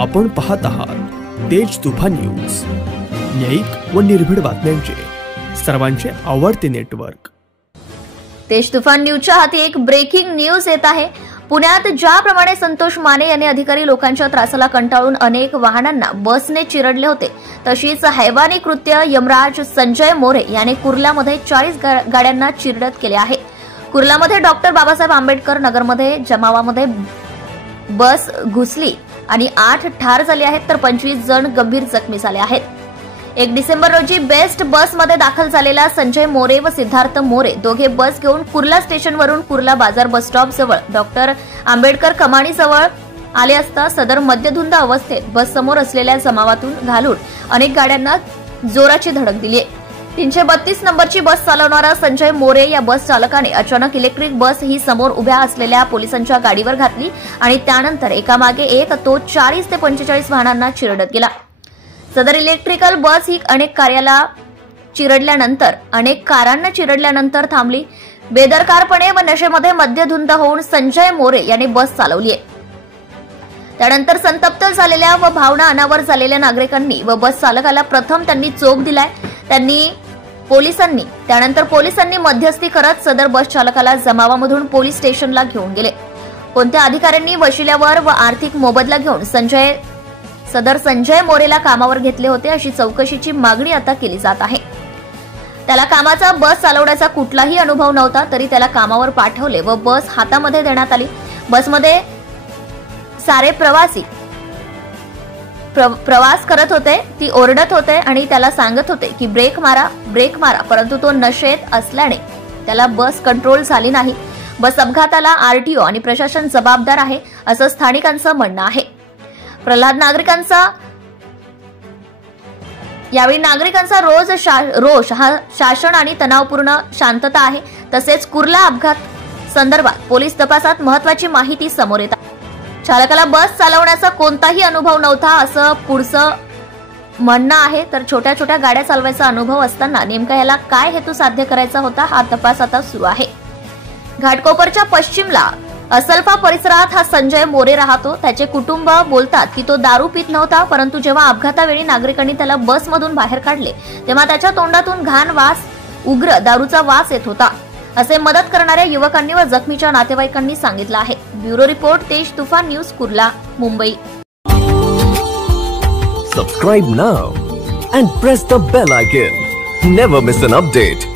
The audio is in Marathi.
आपण पाहत आहात तेज तुफान न्यूज, न्यायिक व निर्भीड बातम्यांचे सर्वांचे आवडते नेटवर्क। तेज तुफान न्यूजच्या हाती एक ब्रेकिंग न्यूज येत आहे। पुण्यात ज्याप्रमाणे संतोष माने यांनी अधिकारी लोकांच्या त्रासाला कंटाळून अनेक वाहनांना बसने चिरडले होते, तशीच हैवानी कृत्य यमराज संजय मोरे याने कुर्ल्यामध्ये 40 गाड्यांना चिरडत केले आहे। कुर्ल्यामध्ये डॉक्टर बाबासाहेब आंबेडकर नगरमध्ये जमावामध्ये बस घुसली आणि 8 ठार झाले आहेत, तर 25 जण गंभीर जखमी झाले आहेत। 1 डिसेंबर रोजी बेस्ट बसमध्ये दाखल झालेला संजय मोरे व सिद्धार्थ मोरे दोघे बस घेऊन कुर्ला स्टेशनवरून कुर्ला बाजार बस स्टॉप जवळ डॉक्टर आंबेडकर कमानी जवळ आले असता सदर मद्यधुंद अवस्थेत बस समोर असलेल्या जमावातून घालून अनेक गाड्यांना जोराची धडक दिली। 332 नंबरची बस चालवणारा संजय मोरे या बस चालकाने अचानक इलेक्ट्रिक बस ही समोर उभ्या असलेल्या पोलिसांच्या गाडीवर घातली आणि त्यानंतर एकामागे एक तो 40 ते 45 वाहनांना चिरडत गेला। सदर इलेक्ट्रिकल बस ही अनेक कारांना चिरडल्यानंतर थांबली। बेदरकारपणे व नशेमध्ये मद्यधुंद होऊन संजय मोरे याने बस चालवली आहे। त्यानंतर संतप्त झालेल्या व भावना अनावर झालेल्या नागरिकांनी व बस चालकाला प्रथम त्यांनी चोप दिलाय। त्यानंतर पोलिसांनी मध्यस्थी करत सदर बस चालकाला जमावामधून पोलीस स्टेशनला घेऊन गेले। कोणत्या अधिकाऱ्यांनी वशिल्यावर व आर्थिक मोबदला घेऊन सदर संजय मोरेला कामावर घेतले होते अशी चौकशीची मागणी आता केली जात आहे। त्याला कामाचा बस चालवण्याचा कुठलाही अनुभव नव्हता, तरी त्याला कामावर पाठवले व बस हातामध्ये देण्यात आली। बसमध्ये सारे प्रवासी प्रवास करत होते, ती ओरडत होते आणि त्याला सांगत होते की ब्रेक मारा, परंतु तो नशेत असल्याने त्याला बस कंट्रोल झाली नाही। बस अपघाताला आरटीओ आणि प्रशासन जबाबदार आहे असं स्थानिकांचं म्हणणं आहे। यावेळी नागरिकांचा रोष हा शासन आणि तणावपूर्ण शांतता आहे। तसेच कुर्ला अपघात संदर्भात पोलीस तपासात महत्वाची माहिती समोर येत आहे। चालकाला बस चालवण्याचा कोणताही अनुभव नव्हता असं पुढचं म्हणणं आहे। तर छोट्या छोट्या गाड्या चालवायचा अनुभव असताना नेमका याला काय हेतू साध्य करायचा होता हा तपास आता सुरू आहे। घाटकोपरच्या पश्चिमला असलफा परिसरात हा संजय मोरे राहतो। त्याचे कुटुंब बोलतात की तो दारू पित नव्हता, परंतु जेव्हा अपघातावेळी नागरिकांनी त्याला बसमधून बाहेर काढले तेव्हा त्याच्या तोंडातून घाण वास, उग्र दारूचा वास येत होता असे मदत करणाऱ्या युवकांनी व जखमीच्या नातेवाईकांनी सांगितलं आहे। ब्युरो रिपोर्ट तेज तुफान news, Kurla, Mumbai. Subscribe now and press the bell icon. Never miss an update.